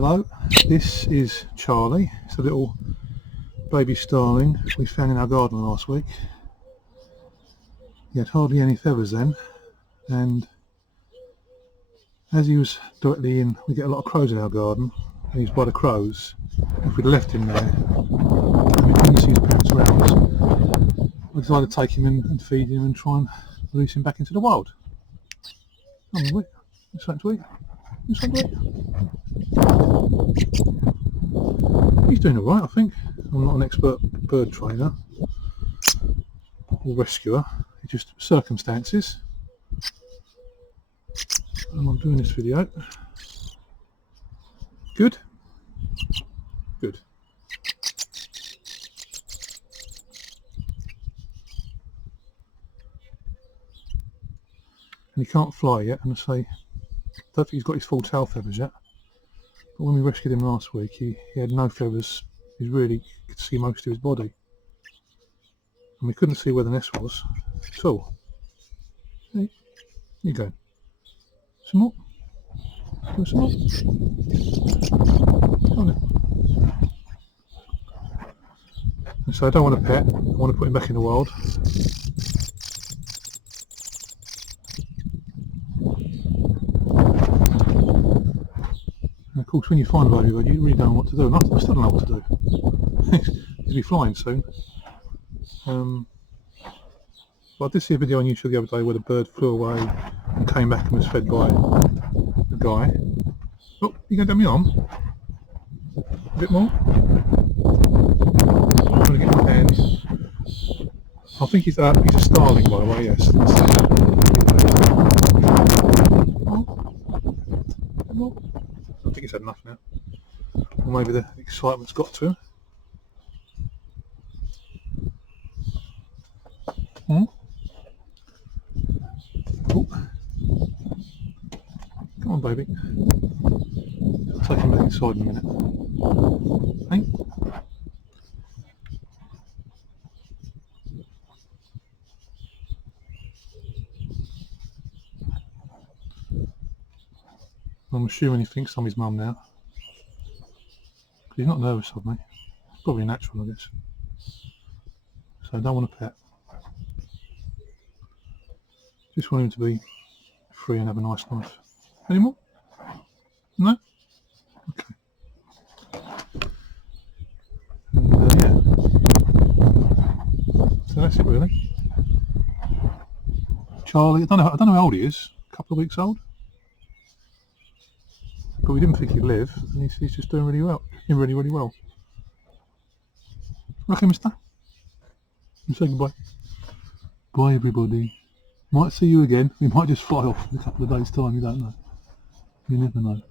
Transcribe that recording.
Hello, this is Charlie. It's a little baby starling we found in our garden last week. He had hardly any feathers then, and as he was directly in, we get a lot of crows in our garden, and he was by the crows. If we'd left him there and we couldn't see his parents around, we decided to take him in and feed him and try and release him back into the wild. Come on, wait. There's something to eat. There's something to eat. He's doing alright, I think. I'm not an expert bird trainer or rescuer, it's just circumstances. And I'm doing this video. Good? Good. And he can't fly yet, and I say, I don't think he's got his full tail feathers yet. But when we rescued him last week, he had no feathers. He really could see most of his body. And we couldn't see where the nest was at all. Hey, here you go. Some more? Do some more? Come on then. And so I don't want a pet, I want to put him back in the wild. And of course when you find a baby bird you really don't know what to do, and I still don't know what to do. He'll be flying soon. But I did see a video on YouTube the other day where the bird flew away and came back and was fed by a guy. Oh, you going down my arm? A bit more? I'm trying to get my hands. I think he's a starling, by the way, yes. Oh. I think he's had enough now. Or maybe the excitement's got to him. Oh. Come on, baby. I'll take him back inside in a minute. Hey? I'm assuming he thinks I'm his mum now. He's not nervous of me. It's probably natural, I guess. So I don't want a pet. Just want him to be free and have a nice life. Any more? No? Okay. And, yeah. So that's it really. Charlie, I don't know how old he is. A couple of weeks old. But we didn't think he'd live, and he's just doing really well. Really well. Okay, mister. And say goodbye. Bye everybody. Might see you again. We might just fly off in a couple of days' time, you don't know. You never know.